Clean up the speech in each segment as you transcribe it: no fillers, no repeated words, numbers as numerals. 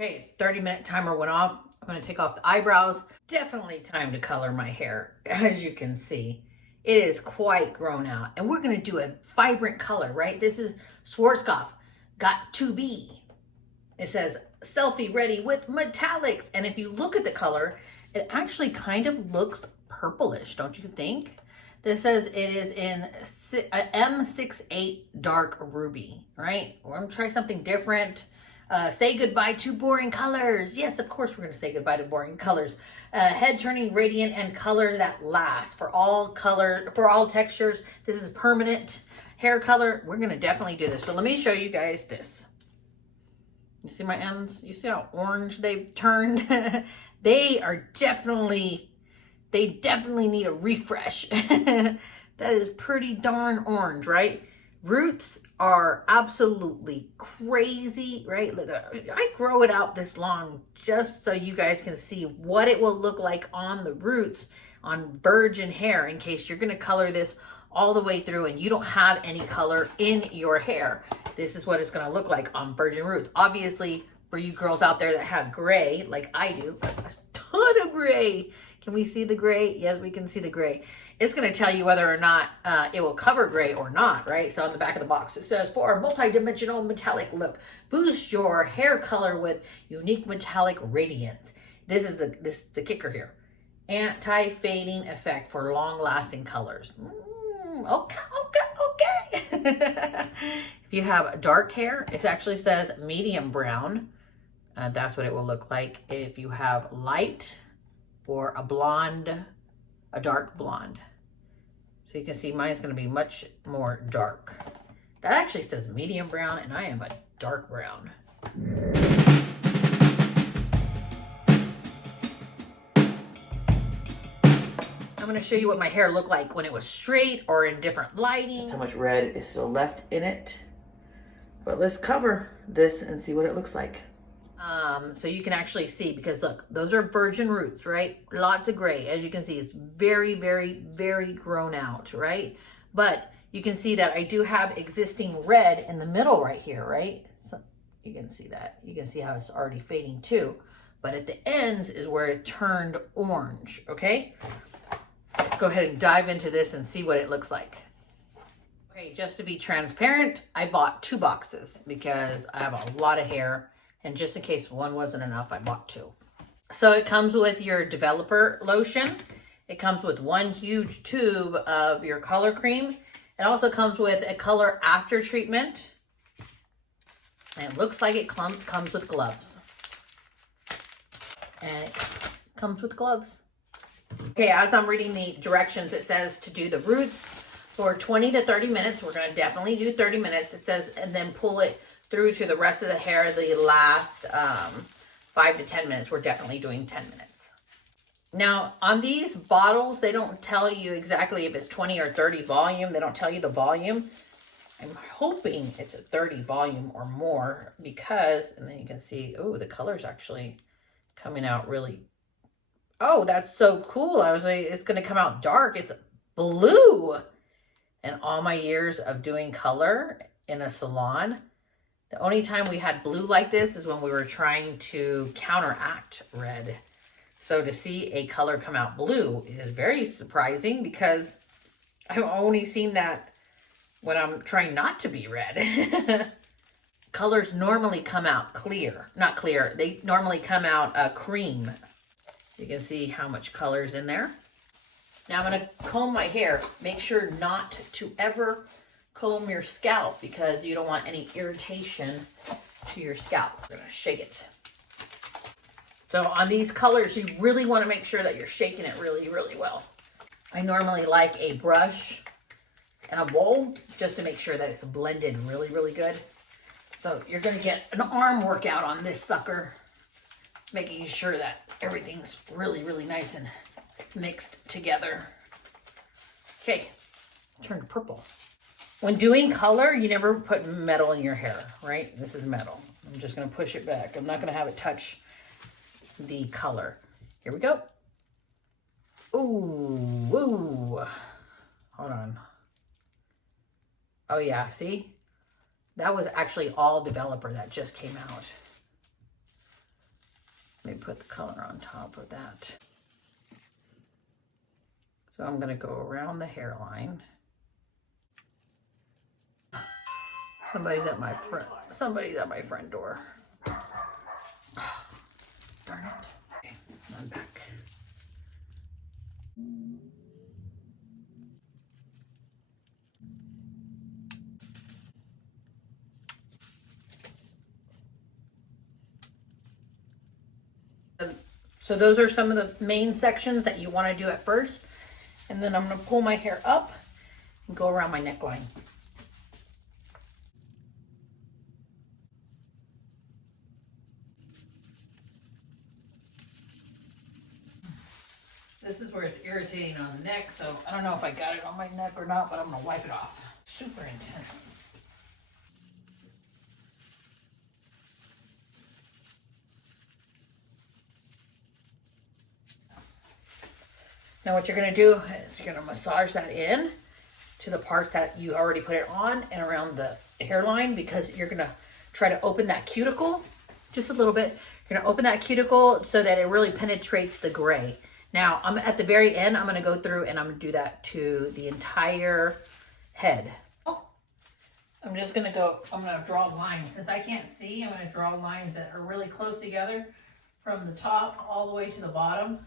Okay, 30-minute timer went off. I'm gonna take off the eyebrows. Definitely time to color my hair. As you can see, it is quite grown out. And we're gonna do a vibrant color, right? This is Schwarzkopf got2b. It says selfie ready with metallics. And if you look at the color, it actually kind of looks purplish, don't you think? This says it is in M68 Dark Ruby, right? We're gonna try something different. Say goodbye to boring colors. Yes, of course we're gonna say goodbye to boring colors. Head turning radiant and color that lasts for all textures. This is permanent hair color. We're gonna definitely do this. So let me show you guys this. You see my ends? You see how orange they've turned? They definitely need a refresh. That is pretty darn orange, right? Roots are absolutely crazy, right? Look, I grow it out this long just so you guys can see what it will look like on the roots on virgin hair, in case you're gonna color this all the way through and you don't have any color in your hair. This is what it's gonna look like on virgin roots. Obviously, for you girls out there that have gray, like I do, a ton of gray. Can we see the gray? Yes, we can see the gray. It's gonna tell you whether or not it will cover gray or not, right? So on the back of the box, it says, for a multi-dimensional metallic look, boost your hair color with unique metallic radiance. This is the kicker here. Anti-fading effect for long-lasting colors. Okay. If you have dark hair, it actually says medium brown. That's what it will look like. If you have light or a blonde, a dark blonde. So you can see mine's gonna be much more dark. That actually says medium brown and I am a dark brown. I'm gonna show you what my hair looked like when it was straight or in different lighting. That's how much red is still left in it. But let's cover this and see what it looks like. So you can actually see, because look, those are virgin roots, right? Lots of gray. As you can see, it's very, very, very grown out, right? But you can see that I do have existing red in the middle right here, right? So you can see that. You can see how it's already fading too. But at the ends is where it turned orange, okay? Go ahead and dive into this and see what it looks like. Okay, just to be transparent, I bought 2 boxes because I have a lot of hair. And just in case one wasn't enough, I bought 2. So it comes with your developer lotion. It comes with 1 huge tube of your color cream. It also comes with a color after treatment. And it looks like it comes with gloves. And it comes with gloves. Okay, as I'm reading the directions, it says to do the roots for 20 to 30 minutes. We're gonna definitely do 30 minutes. It says, and then pull it through to the rest of the hair the last 5 to 10 minutes. We're definitely doing 10 minutes. Now, on these bottles, they don't tell you exactly if it's 20 or 30 volume. They don't tell you the volume. I'm hoping it's a 30 volume or more because, and then you can see, oh, the color's actually coming out really, oh, that's so cool. I was like, it's gonna come out dark. It's blue. And all my years of doing color in a salon, the only time we had blue like this is when we were trying to counteract red. So to see a color come out blue is very surprising because I've only seen that when I'm trying not to be red. Colors normally come out clear, not clear. They normally come out cream. You can see how much color is in there. Now I'm gonna comb my hair. Make sure not to ever comb your scalp because you don't want any irritation to your scalp. We're gonna shake it. So on these colors, you really wanna make sure that you're shaking it really, really well. I normally like a brush and a bowl just to make sure that it's blended really, really good. So you're gonna get an arm workout on this sucker, making sure that everything's really, really nice and mixed together. Okay, turn to purple. When doing color, you never put metal in your hair, right? This is metal. I'm just gonna push it back. I'm not gonna have it touch the color. Here we go. Ooh, ooh. Hold on. Oh yeah, see? That was actually all developer that just came out. Let me put the color on top of that. So I'm going to go around the hairline. Somebody's at my front door. Oh, darn it. Okay, I'm back. So those are some of the main sections that you want to do at first. And then I'm going to pull my hair up and go around my neckline. This is where it's irritating on the neck, so I don't know if I got it on my neck or not, but I'm going to wipe it off. Super intense. Now what you're going to do is you're going to massage that in to the parts that you already put it on and around the hairline, because you're going to try to open that cuticle just a little bit. You're going to open that cuticle so that it really penetrates the gray. Now, I'm at the very end, I'm going to go through and I'm going to do that to the entire head. Oh, I'm just going to go, I'm going to draw lines. Since I can't see, I'm going to draw lines that are really close together from the top all the way to the bottom.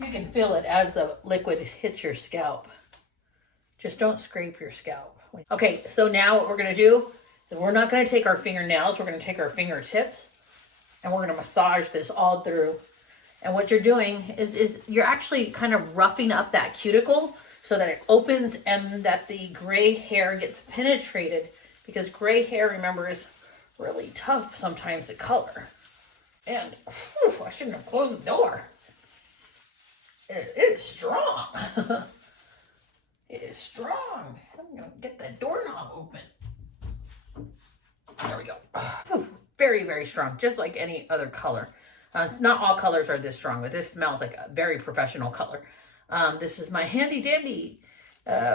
You can feel it as the liquid hits your scalp. Just don't scrape your scalp. Okay, so now what we're going to do is we're not going to take our fingernails. We're going to take our fingertips and we're going to massage this all through. And what you're doing is you're actually kind of roughing up that cuticle so that it opens and that the gray hair gets penetrated, because gray hair, remember, is really tough sometimes to color. And whew, I shouldn't have closed the door. It is strong. It is strong. I'm going to get the doorknob open. There we go. Whew, very, very strong, just like any other color. Not all colors are this strong, but this smells like a very professional color. This is my handy dandy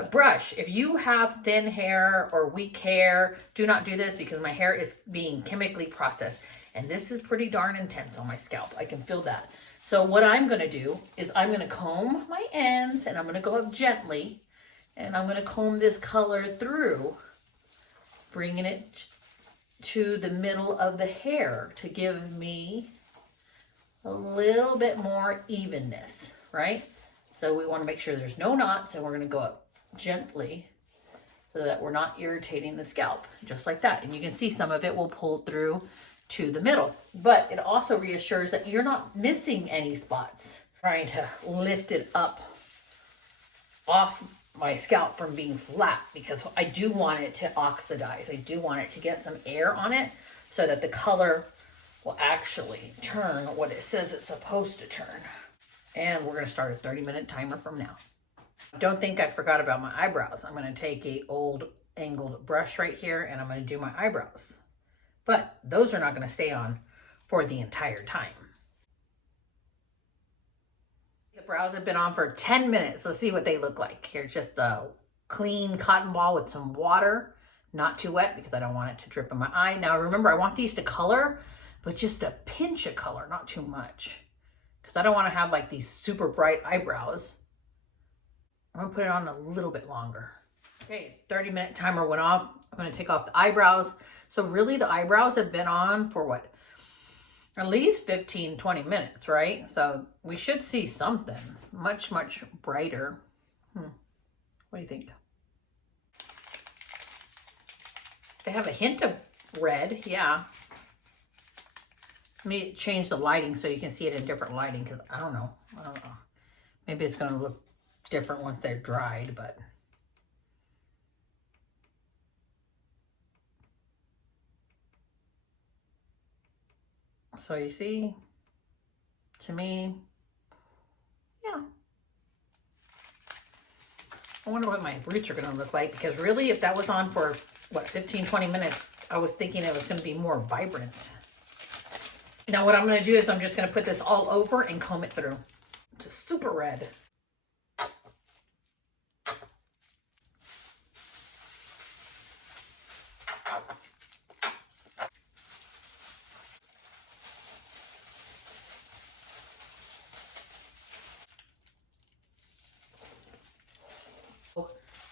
brush. If you have thin hair or weak hair, do not do this, because my hair is being chemically processed. And this is pretty darn intense on my scalp. I can feel that. So what I'm going to do is I'm going to comb my ends, and I'm going to go up gently, and I'm going to comb this color through, bringing it to the middle of the hair to give me a little bit more evenness, right? So we want to make sure there's no knots, and we're going to go up gently so that we're not irritating the scalp, just like that. And you can see some of it will pull through to the middle, but it also reassures that you're not missing any spots. Trying to lift it up off my scalp from being flat, because I do want it to oxidize. I do want it to get some air on it so that the color will actually turn what it says it's supposed to turn. And we're going to start a 30-minute timer from now. Don't think I forgot about my eyebrows. I'm going to take a old angled brush right here, and I'm going to do my eyebrows. But those are not going to stay on for the entire time. The brows have been on for 10 minutes. Let's see what they look like. Here's just a clean cotton ball with some water. Not too wet, because I don't want it to drip in my eye. Now remember, I want these to color, but just a pinch of color, not too much, because I don't want to have like these super bright eyebrows. I'm going to put it on a little bit longer. Okay, 30-minute timer went off. I'm going to take off the eyebrows. So really the eyebrows have been on for what? At least 15, 20 minutes, right? So we should see something much, much brighter. What do you think? They have a hint of red, yeah. Let me change the lighting so you can see it in different lighting, because I don't know. Maybe it's going to look different once they're dried, but... So you see, to me, yeah. I wonder what my roots are going to look like, because really, if that was on for, what, 15, 20 minutes, I was thinking it was going to be more vibrant. Now what I'm going to do is I'm just going to put this all over and comb it through to super red.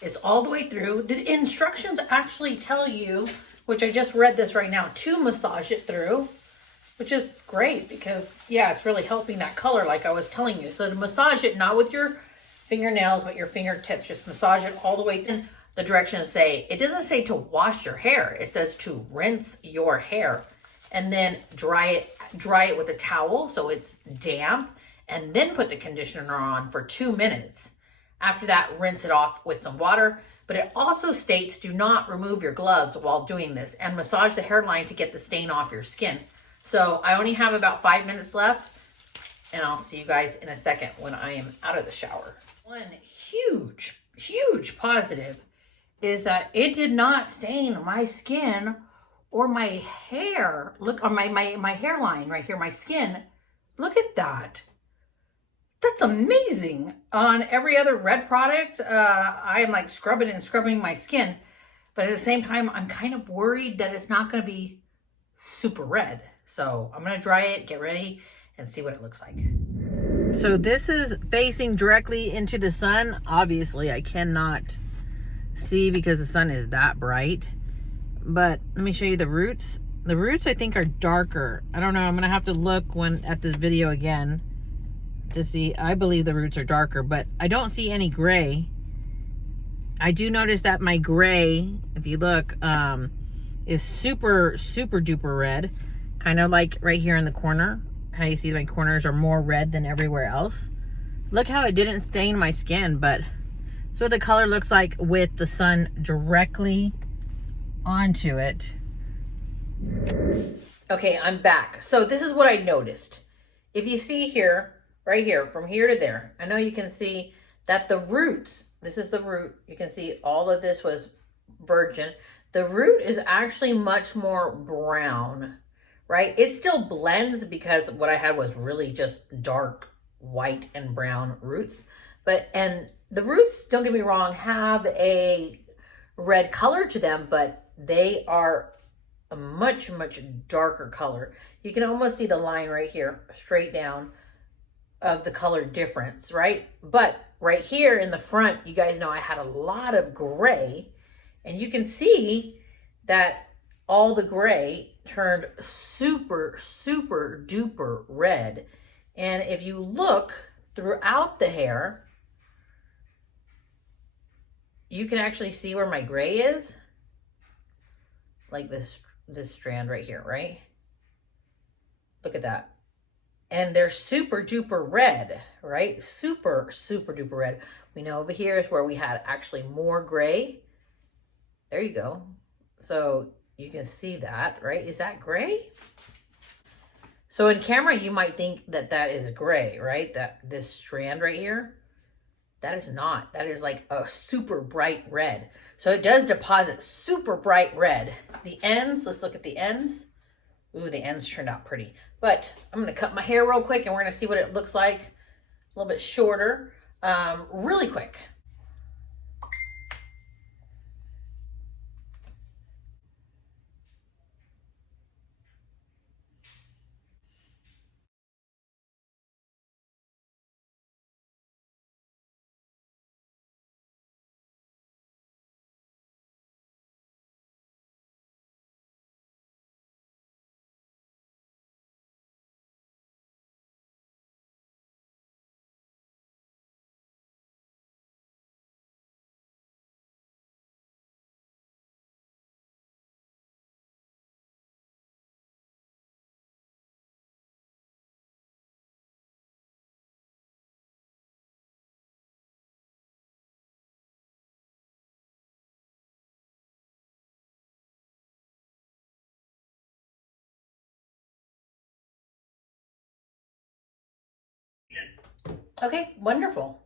It's all the way through. The instructions actually tell you, which I just read this right now, to massage it through, which is great because, yeah, it's really helping that color like I was telling you. So to massage it, not with your fingernails, but your fingertips, just massage it all the way through. The directions say, it doesn't say to wash your hair. It says to rinse your hair and then dry it with a towel so it's damp, and then put the conditioner on for 2 minutes. After that, rinse it off with some water. But it also states do not remove your gloves while doing this and massage the hairline to get the stain off your skin. So I only have about 5 minutes left, and I'll see you guys in a second when I am out of the shower. One huge positive is that it did not stain my skin or my hair. Look on my hairline right here, my skin. Look at that. That's amazing. On every other red product, I am like scrubbing my skin. But at the same time, I'm kind of worried that it's not going to be super red. So I'm going to dry it, get ready, and see what it looks like. So this is facing directly into the sun. Obviously, I cannot see because the sun is that bright. But let me show you the roots. The roots, I think, are darker. I don't know. I'm going to have to look at this video again to see. I believe the roots are darker, but I don't see any gray. I do notice that my gray, if you look, is super duper red. Kind of like right here in the corner. How you see my corners are more red than everywhere else. Look how it didn't stain my skin, but that's what the color looks like with the sun directly onto it. Okay, I'm back. So this is what I noticed. If you see here, right here, from here to there, I know you can see that the roots, this is the root. You can see all of this was virgin. The root is actually much more brown, right? It still blends because what I had was really just dark white and brown roots. And the roots, don't get me wrong, have a red color to them, but they are a much darker color. You can almost see the line right here, straight down, of the color difference, right? But right here in the front, you guys know I had a lot of gray, and you can see that all the gray turned super duper red. And if you look throughout the hair, you can actually see where my gray is, like this strand right here, right? Look at that. And they're super duper red, right? Super duper red. We know over here is where we had actually more gray. There you go. So you can see that, right? Is that gray? So in camera, you might think that that is gray, right? This strand right here, that is not. That is like a super bright red. So it does deposit super bright red. The ends, let's look at the ends. Ooh, the ends turned out pretty. But I'm going to cut my hair real quick and we're going to see what it looks like. A little bit shorter, really quick. Okay, wonderful.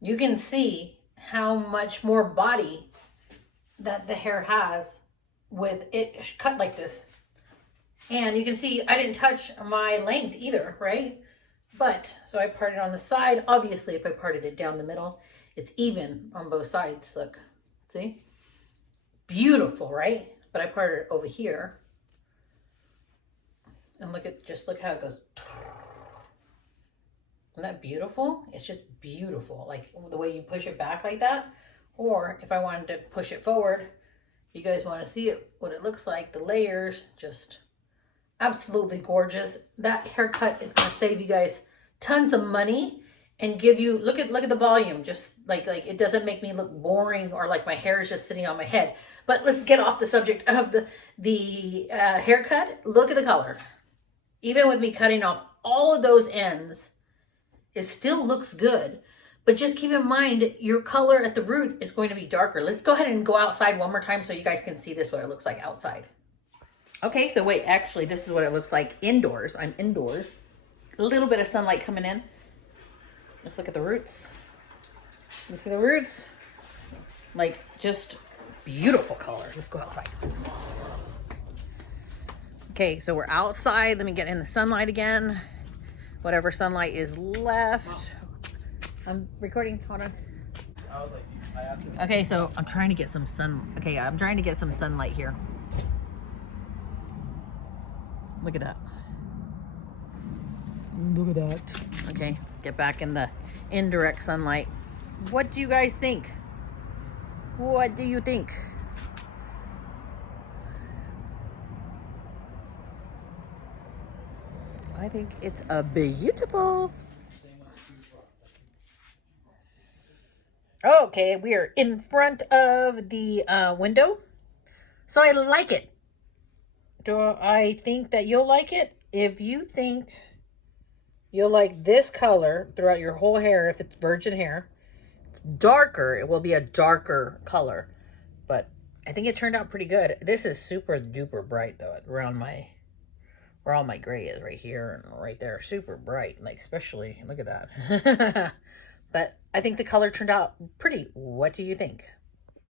You can see how much more body that the hair has with it cut like this. And you can see I didn't touch my length either, right? But, so I parted on the side. Obviously, if I parted it down the middle, it's even on both sides. Look, see? Beautiful, right? But I parted it over here. And just look how it goes. Isn't that beautiful? It's just beautiful. Like the way you push it back like that. Or if I wanted to push it forward, you guys want to see it, what it looks like, the layers, just absolutely gorgeous. That haircut is going to save you guys tons of money and give you, look at the volume, just like it doesn't make me look boring or like my hair is just sitting on my head. But let's get off the subject of the haircut. Look at the color. Even with me cutting off all of those ends, it still looks good. But just keep in mind, your color at the root is going to be darker. Let's go ahead and go outside one more time so you guys can see this, what it looks like outside. Okay, so wait, actually, this is what it looks like indoors. I'm indoors. A little bit of sunlight coming in. Let's look at the roots. You see the roots? Like, just beautiful color. Let's go outside. Okay, so we're outside. Let me get in the sunlight again. Whatever sunlight is left. I'm recording. Hold on. Okay, so I'm trying to get some sun. Okay, I'm trying to get some sunlight here. Look at that. Look at that. Okay, get back in the indirect sunlight. What do you guys think? What do you think? I think it's a beautiful. Okay, we are in front of the window. So I like it. Do I think that you'll like it? If you think you'll like this color throughout your whole hair, if it's virgin hair, darker, it will be a darker color. But I think it turned out pretty good. This is super duper bright though, around where all my gray is, right here and right there. Super bright, like especially, look at that. But I think the color turned out pretty. What do you think?